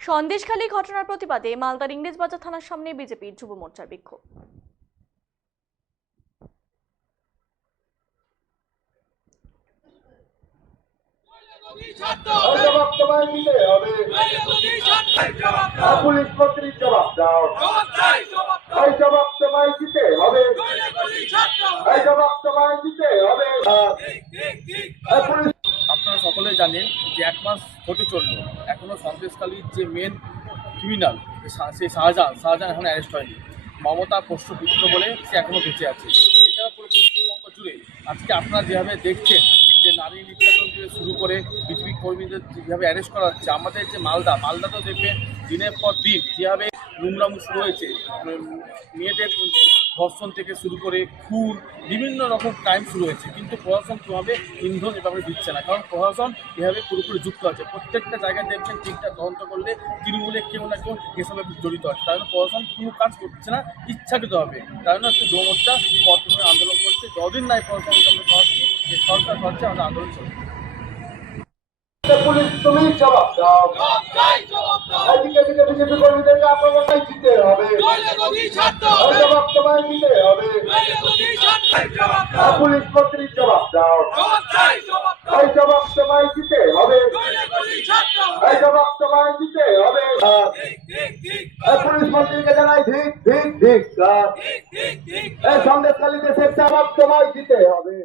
সন্দেশখালী ঘটনার প্রতিবাদে মালদার ইংরেজবাজার থানার সামনে বিজেপির যুব মোর্চার বিক্ষোভ। পুলিশ মন্ত্রীর জবাব দাও, এই জবাব তোমায় দিতে হবে, এই জবাব তোমায় দিতে হবে। আপনারা সকলে জানেন যে 1 মাস হতে চলল, এখনো সন্দেশখালীর যে মেন ক্রিমিনাল সেই শাহজাহান এখন অ্যারেস্ট হয়নি। মমতা পোষ্যপুত্র বলে সে এখনো বেঁচে আছে। এছাড়া পুরো পশ্চিমবঙ্গ জুড়ে আজকে আপনারা যেভাবে দেখছেন যে নারী নির্যাতন থেকে শুরু করে বিজেপি কর্মীদের যেভাবে অ্যারেস্ট করা হচ্ছে, আমাদের যে মালদাতেও দেখবেন দিনের পর দিন যেভাবে নোংরামি শুরু হয়েছে, মেয়েদের ধর্ষণ থেকে শুরু করে খুন, বিভিন্ন রকম ক্রাইম শুরু হয়েছে, কিন্তু প্রশাসন কীভাবে ইন্ধন এভাবে দিচ্ছে না। কারণ প্রশাসন এভাবে পুরোপুরি যুক্ত আছে। প্রত্যেকটা জায়গায় দেখবেন ঠিকঠাক তদন্ত করলে তৃণমূলে কেউ না কেউ এসবে জড়িত আছে। তাই জন্য প্রশাসন কোনো কাজ করছে না ইচ্ছাকৃতভাবে। তাই জন্য একটু যুব মোর্চা পথে আন্দোলন করছে। যতদিন নাই প্রশাসনকে আমরা সরাচ্ছি, সরকার হচ্ছে আমাদের আন্দোলন চলছে। পুলিশ তুমি জবাব দাও, এদিকে বিজেপি কর্মীদেরকে আপনার দিতে হবে, এই জবাব তোমায় দিতে হবে। পুলিশ মন্ত্রীর জবাব দাও, এই জবাব তোমায় দিতে হবে, এই জবাব তোমায় দিতে হবে। পুলিশ মন্ত্রীকে জানাই ধিক ধিক ধিক, এই সন্দেশখালীতে জবাব তোমায় দিতে হবে।